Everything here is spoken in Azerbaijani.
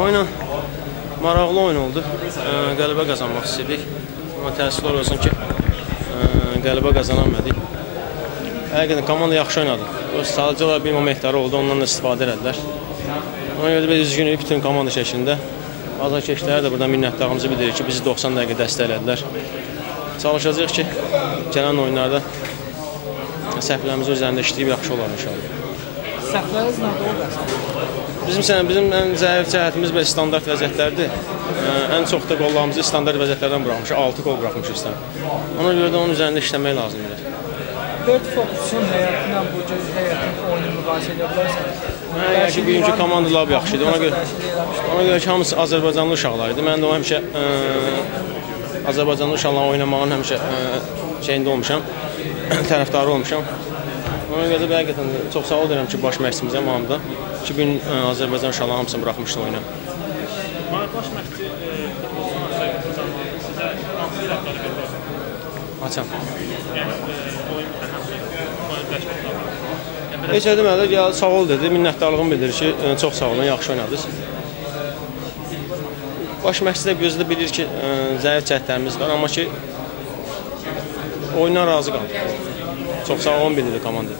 Oyun maraqlı oyun oldu. Qələbə qazanmaq istədik. Amma təəssüflər olsun ki, qələbə qazanamadık. Həqiqətən komanda yaxşı oynadı. Sadəcə olaraq bir momentləri oldu, ondan da istifadə elədilər. Ona görə də biz üzgünük bütün komanda şəklində. Azarkeşlərə də buradan minnətdarlığımızı bildirir ki, bizi 90 dəqiqə dəstəklədilər. Çalışacağıq ki, gələn oyunlarda səhvlərimizin üzərində işləyib yaxşı olar inşallah. Səhvləriniz nədə oldu? Bizim ən zəif cəhətimiz belə standart vəziyyətlərdir. Ən çox da qollarımızı standart vəziyyətlərdən buraxmışıq, 6 qol buraxmışıq üstdən. Ona görə də onun üzərində işləmək lazımdır. 4 fokusun həyatla bu cür həyatın oyunu müqayisə edə bilərsiniz? Ki, bugünkü komandalar yaxşıdır. Ona görə ki, hamısı Azərbaycanlı uşaqlar idi. Mən də o həmişə Azərbaycanlı uşaqlarla oynamağın həmişə şeyində olmuşam, tərəfdarı olmuşam. Ona görə də həqiqətən çox sağ ol deyirəm ki, baş məqsimizə Mahmudda. Ki, bugün Azərbaycan uşaqları hamısını buraxmışdı oyuna. Baş məqsi sizə hansı iraqları verir? Açam. Yəni, oyun təşkilatları. Heç nə deməli, sağ ol dedi, minnətdarlığını bildirir ki, çox sağ olun, yaxşı oynadınız. Baş məqsi də gözü də bilir ki, zəif cəhətlərimiz var, amma ki, oyundan razı qaldı. Çox sağ olun bildirir komanda.